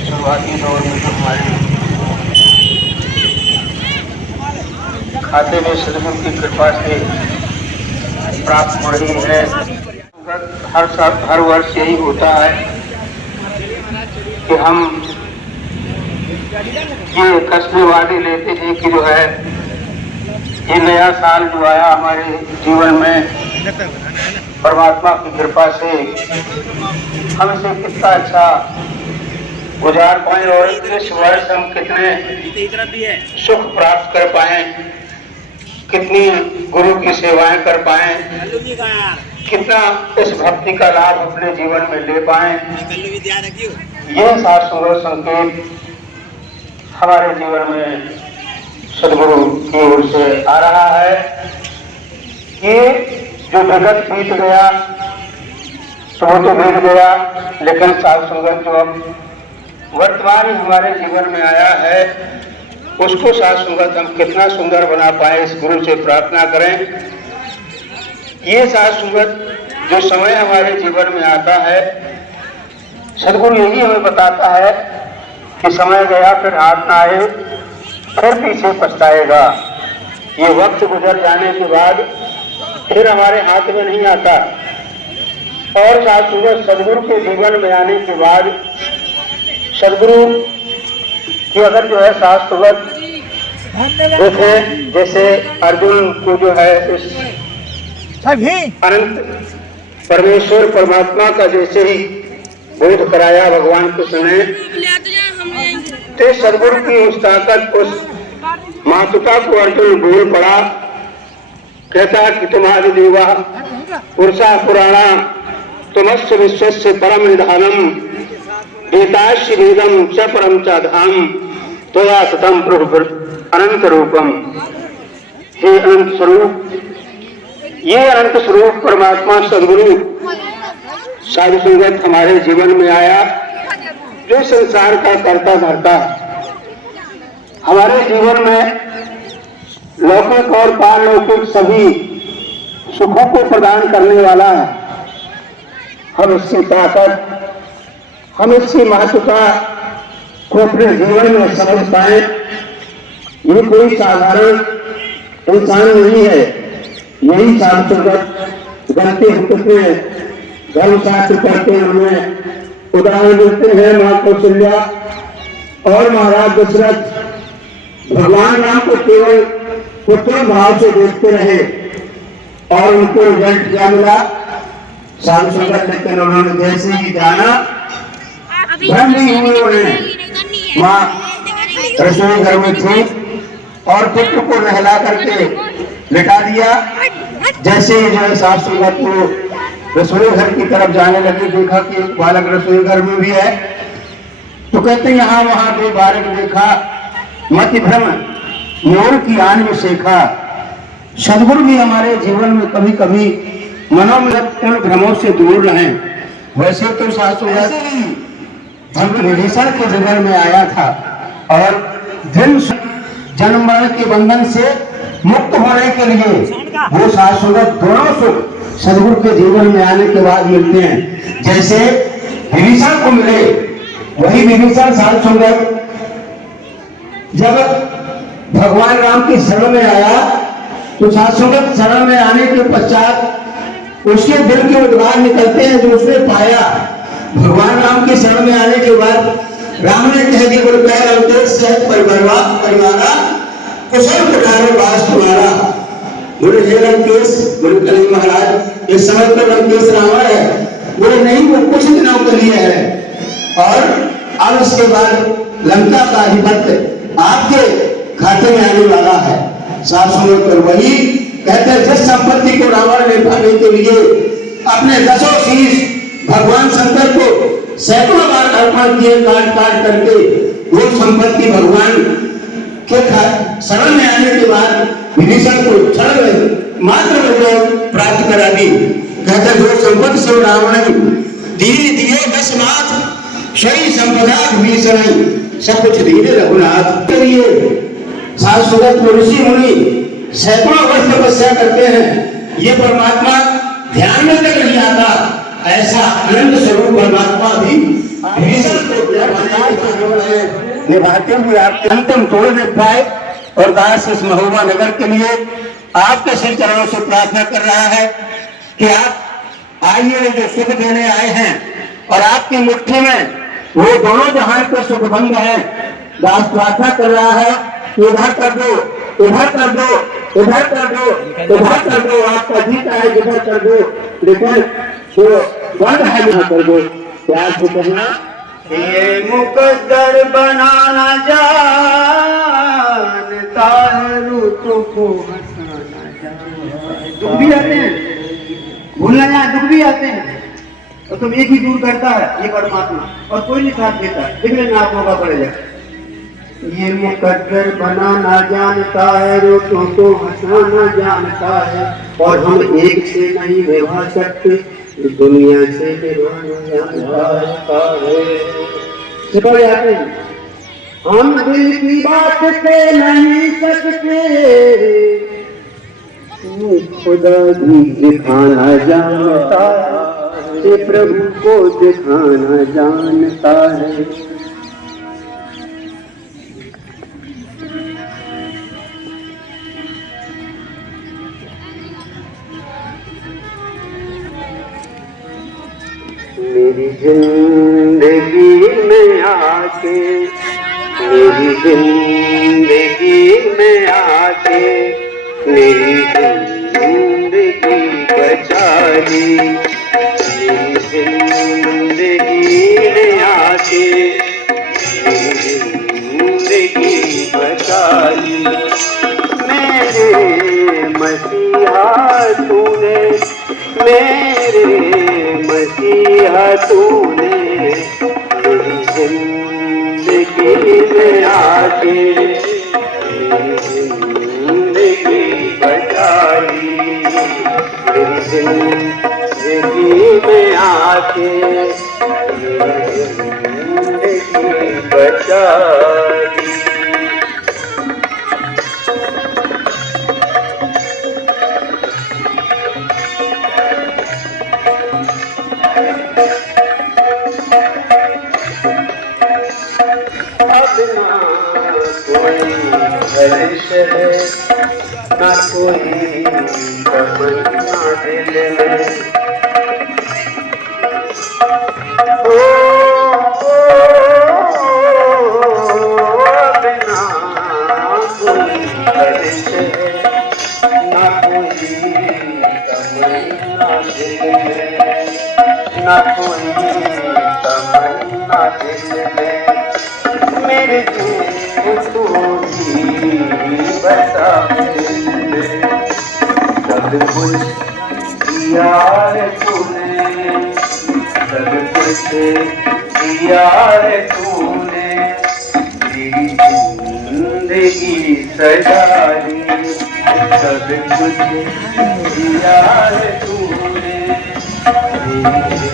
शुरुआती दौर में तो हमारे खाते में सदगुरु की कृपा से प्राप्त हो रही है। हर वर्ष यही होता है कि हम ये कसमे वादे लेते हैं कि जो है ये नया साल जो आया हमारे जीवन में परमात्मा की कृपा से हम इसे कितना अच्छा गुजार पाए और इस वर्ष हम कितने सुख प्राप्त कर पाए, कितनी गुरु की सेवाएं कर पाए, कितना इस भक्ति का लाभ अपने जीवन में ले पाए। यह शास्त्रों संकेत हमारे जीवन में सदगुरु की ओर से आ रहा है। ये जो विगत बीत गया तो वो तो बीत गया, लेकिन साथ संगत जो अब वर्तमान हमारे जीवन में आया है उसको साथ संगत हम कितना सुंदर बना पाए, इस गुरु से प्रार्थना करें। ये साथ संगत जो समय हमारे जीवन में आता है सदगुरु यही हमें बताता है कि समय गया फिर हाथ ना आए, फिर पीछे पछताएगा। ये वक्त गुजर जाने के बाद फिर हमारे हाथ में नहीं आता। और साथ संगत सदगुरु के जीवन में आने के बाद सदगुरु की अगर जो है साथ संगत देखें, जैसे अर्जुन को जो है इस अनंत परमेश्वर परमात्मा का जैसे ही बोध कराया भगवान कृष्ण ने, तो सदगुरु की उस ताकत उस मातुका को अर्जुन बोल पड़ा, कहता कि तुम्हारी देवा पुरुषा पुराणा तुमस्य विश्वस्य परम निधानम एताश्च वेदम च परम च धाम त्वया सतम प्रभु अनंत रूपम। हे अनंत स्वरूप, ये अनंत स्वरूप परमात्मा सदगुरु साधु संगत हमारे जीवन में आया, जो संसार का करता धरता हमारे जीवन में लौकिक और पारलौकिक सभी सुखों को प्रदान करने वाला है। हम इसकी ताकत, हम इसकी महत्वता को अपने जीवन में समझ पाए। ये कोई साधारण इंसान नहीं है। यही साधु संगत गणते हुए धर्मशास्त्र करते हमें उदाहरण देते हैं। मां कौशल्या और महाराज दशरथ भगवान राम को केवल पुत्र भाव से देखते रहे और उनको रिजल्ट क्या मिला? साधु संगत, लेकिन उन्होंने जैसे ही जाना भ्रम नहीं हुए। उन्हें माँ रसोई घर में थी और पुत्र को नहला करके लिटा दिया। जैसे ही जो है साधु संगत को रसोई घर की तरफ जाने लगे, देखा कि एक बालक रसोई घर में भी है, तो कहते यहाँ वहां दो बालक देखा, मति भ्रम मोर की आन में सीखा। सदगुरु भी हमारे जीवन में कभी कभी मनोमत उन भ्रमों से दूर रहें। वैसे तो साधु संगत भक्त विभीषण के जीवन में आया था और दिन जन्म मरण के बंधन से मुक्त होने के लिए वो साधु संगत दोनों सुख सदगुरु के जीवन में आने के बाद मिलते हैं। जैसे विभीषण को मिले, वही विभीषण साधु संगत जब भगवान राम की शरण में आया तो साधु संगत शरण में आने के पश्चात उसके दिल के उद्गार निकलते हैं जो उसने पाया। भगवान राम की शरण में आने के बाद राम ने कह दिया, बोले परिवारा कुशल कुठारे बास तुम्हारा। बोले हे लंकेश, बोले कली महाराज इस समय तो लंकेश रावण है। बोले नहीं, वो कुछ दिनों के लिए है और अब इसके बाद लंका का अधिपत्य आपके खाते में आने वाला है। साफ सुनकर वही कहते हैं, जिस संपत्ति को रावण ने पाने के लिए अपने 10 शीश भगवान शंकर को सैकड़ों बार अर्पण किए, काट काट करके वो संपत्ति भगवान के शरण में आने के बाद विभीषण को क्षण में मात्र में प्राप्त करा दी। कहते जो संपत्ति से रावण दिए दिए 10 लाख सही संपदा विभीषण सब कुछ दिए रघुनाथ के लिए। साधु संगत ऋषि मुनि सैकड़ों वर्ष तपस्या करते हैं, ये परमात्मा ध्यान में तक नहीं आता। ऐसा अनंत स्वरूप परमात्मा भी निभाते हुए आपके अंतिम थोड़े देर पाए और दास इस महोबा नगर के लिए आपके श्री चरणों से प्रार्थना कर रहा है कि आप आइए, जो सुख देने आए हैं और आपकी मुट्ठी में वो दोनों जहां के सुखबंद है। दास प्रार्थना कर रहा है कि इधर कर दो, इधर कर दो, इधर कर दो, इधर कर दो, आपका जीता है जिधर कर दो, लेकिन जो बंद है यहाँ कर दो। प्यार से कहना, ये मुकद्दर बनाना जानता है, रूठों को हंसाना जानता है। दुख भी आते हैं, भूलना जाए, दुख भी आते हैं, और तुम एक ही दूर करता है, ये परमात्मा, और कोई नहीं साथ देता, लेकिन आप मौका पड़ेगा। ये मुकद्दर बनाना जानता है, रूठों को हंसाना जानता है, और हम एक से नहीं निभा सकते, दुनिया से निभाना जानता है। सिपा जाते हैं, हम दिल की बात कह नहीं सकते, खुदा भी दिखाना जानता है, प्रभु को दिखाना जानता है। मेरी जिंदगी में आके, मेरी जिंदगी में आके, मेरी जिंदगी बचा ली, मेरी जिंदगी में आके, मेरी जिंदगी बचा ली। मेरे मसीहा तूने, मेरे मसीहा तूने, मेरी जिंदगी में आके मेरी जिंदगी बचा ली, मेरी जिंदगी में आके मेरी जिंदगी बचा ली। ना कोई तमन्ना दिल में, बिना कोई खर्च है, ना कोई तमन्ना दिल में, ना कोई तमन्ना दिल में, मेरे तू ही बता दे। सब कुछ दिया है तूने, सब कुछ दिया है तूने, मेरी जिंदगी सजा दी, सब कुछ दिया है तूने, मेरी